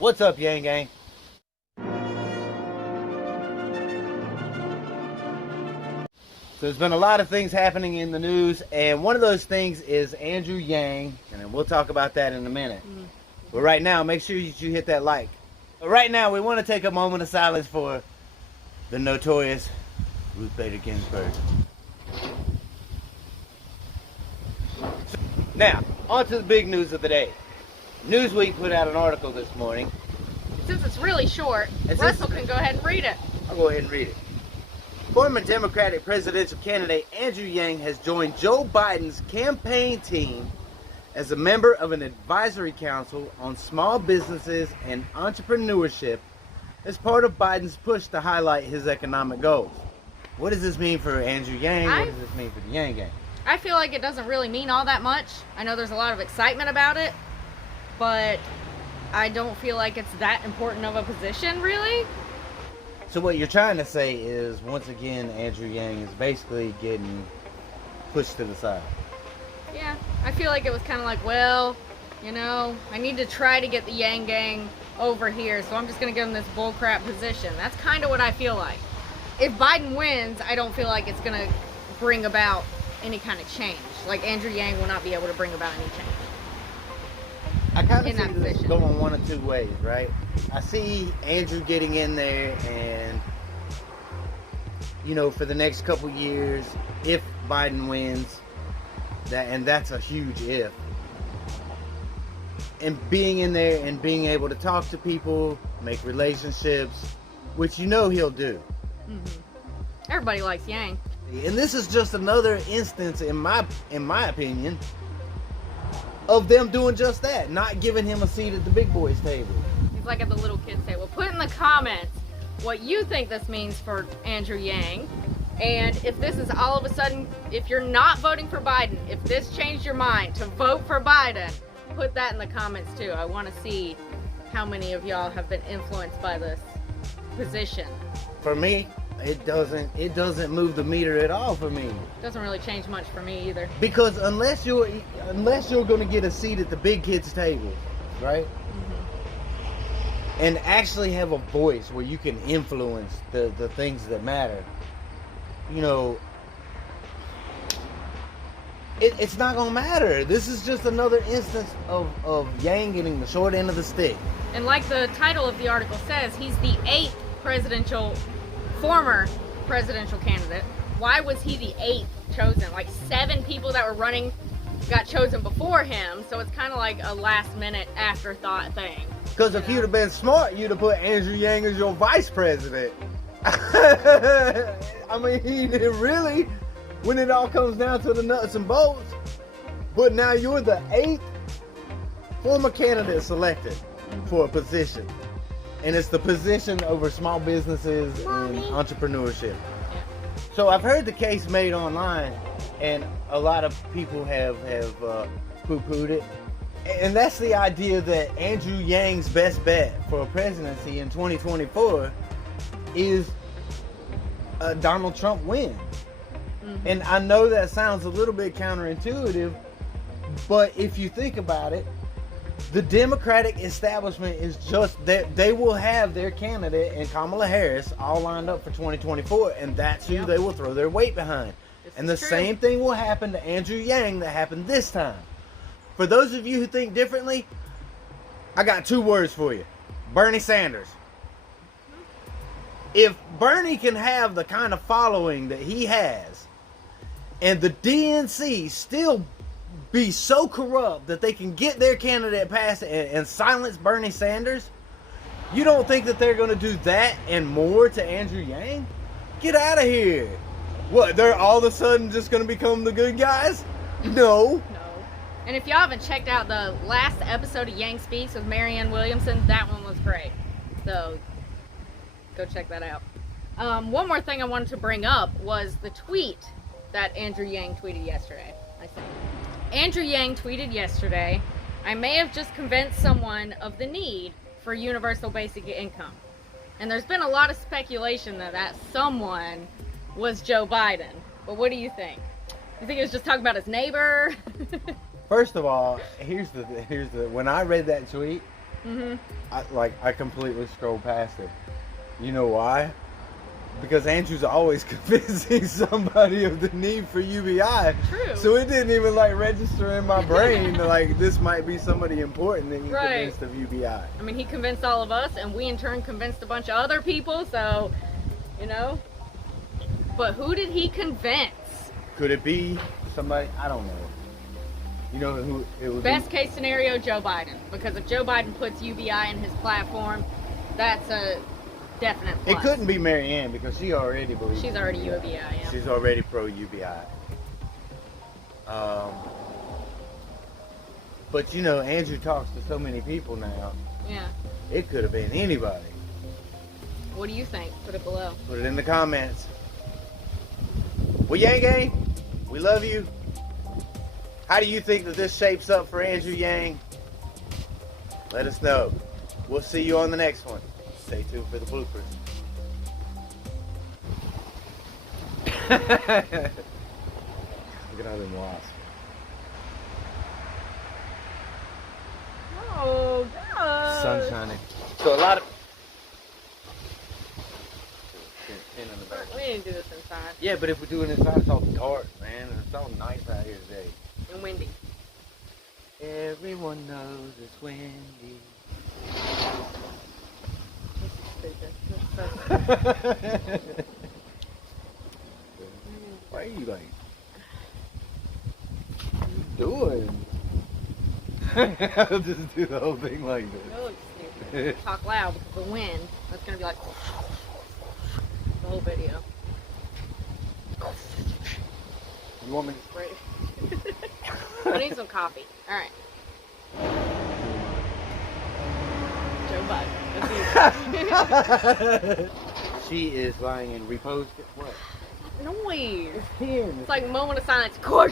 What's up, Yang Gang? So there's been a lot of things happening in the news, and one of those things is Andrew Yang, and then we'll talk about that in a minute. But right now, make sure you hit that like. But right now, we want to take a moment of silence for the notorious Ruth Bader Ginsburg. Now, on to the big news of the day. Newsweek put out an article this morning. Since it's really short, Russell can go ahead and read it. I'll go ahead and read it. Former Democratic presidential candidate Andrew Yang has joined Joe Biden's campaign team as a member of an advisory council on small businesses and entrepreneurship as part of Biden's push to highlight his economic goals. What does this mean for Andrew Yang? What does this mean for the Yang Gang? I feel like it doesn't really mean all that much. I know there's a lot of excitement about it, but I don't feel like it's that important of a position, really. So what you're trying to say is, once again, Andrew Yang is basically getting pushed to the side. Yeah, I feel like it was kind of like, well, you know, I need to try to get the Yang Gang over here, so I'm just going to give him this bullcrap position. That's kind of what I feel like. If Biden wins, I don't feel like it's going to bring about any kind of change. Like, Andrew Yang will not be able to bring about any change. I kind of see this going one of two ways, right? I see Andrew getting in there and, you know, for the next couple years, if Biden wins, and that's a huge if, and being in there and being able to talk to people, make relationships, which you know he'll do. Everybody likes Yang. And this is just another instance, in my opinion, of them doing just that, not giving him a seat at the big boys table. He's like at the little kids table. Put in the comments what you think this means for Andrew Yang, and if this is all of a sudden, if you're not voting for Biden, if this changed your mind to vote for Biden, put that in the comments too. I want to see how many of y'all have been influenced by this position. For me, it doesn't move the meter at all for me. Doesn't really change much for me either. Because unless you're going to get a seat at the big kids table, right? And actually have a voice where you can influence the things that matter, you know, it's not going to matter. This is just another instance of Yang getting the short end of the stick. And like the title of the article says, he's the 8th former presidential candidate. Why was he the 8th chosen? Like 7 people that were running got chosen before him, so it's kind of like a last minute afterthought thing. Because if you'd have been smart, you'd have put Andrew Yang as your vice president. I mean, he did really, when it all comes down to the nuts and bolts. But now you're the 8th former candidate selected for a position. And it's the position over small businesses and entrepreneurship. So I've heard the case made online, and a lot of people have poo-pooed it. And that's the idea that Andrew Yang's best bet for a presidency in 2024 is a Donald Trump win. And I know that sounds a little bit counterintuitive, but if you think about it, the Democratic establishment is just that they will have their candidate and Kamala Harris all lined up for 2024, and that's who they will throw their weight behind. And the same thing will happen to Andrew Yang that happened this time. For those of you who think differently, I got 2 words for you. Bernie Sanders. If Bernie can have the kind of following that he has, and the DNC still be so corrupt that they can get their candidate passed and silence Bernie Sanders, you don't think that they're going to do that and more to Andrew Yang? Get out of here. What, they're all of a sudden just going to become the good guys? No. And if y'all haven't checked out the last episode of Yang Speaks with Marianne Williamson, that one was great. So go check that out. One more thing I wanted to bring up was the tweet that Andrew Yang tweeted yesterday. Andrew Yang tweeted yesterday, "I may have just convinced someone of the need for universal basic income." And there's been a lot of speculation that someone was Joe Biden. But what do you think? You think he was just talking about his neighbor? First of all, here's the when I read that tweet, I completely scrolled past it. You know why? Because Andrew's always convincing somebody of the need for UBI. True. So it didn't even like register in my brain like this might be somebody important that he convinced of UBI. I mean, he convinced all of us, and we in turn convinced a bunch of other people. So, you know. But who did he convince? Could it be somebody? I don't know. You know who it would Best be? case scenario, Joe Biden. Because if Joe Biden puts UBI in his platform, that's a definite plus. It couldn't be Marianne because she already believes. She's already UBI, yeah. She's already pro UBI. But you know, Andrew talks to so many people now. Yeah. It could have been anybody. What do you think? Put it below. Put it in the comments. Well, Yang Gang, we love you. How do you think that this shapes up for Andrew Yang? Let us know. We'll see you on the next one. Stay tuned for the bloopers. Look at all them wasps. Oh, God. Sun shining. So a lot of... We need to do this inside. Yeah, but if we do it inside, it's all dark, man. And it's all nice out here today. And windy. Everyone knows it's windy. This is stupid. Why are you like... What are you doing? I'll just do the whole thing like this. You look stupid. Talk loud because the wind. That's going to be like... the whole video. You want me I need some coffee. Alright. Joe Biden. She is lying in repose. What? Noise. It's here. It's like moment of silence. Go.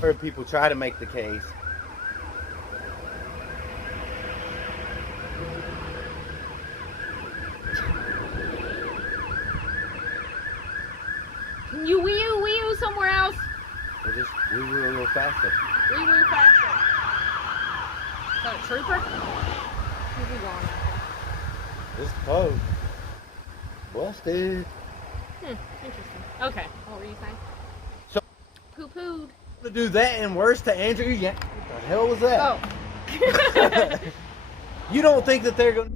Heard people try to make the case. Can you wee-oo somewhere else? We'll just woo a little faster. Wee-oo faster. Is that a trooper? Who's he going after? This is close. Busted. Interesting. Okay, what were you saying? So- Poo-pooed. To do that and worse to Andrew, yeah. What the hell was that? Oh. You don't think that they're gonna...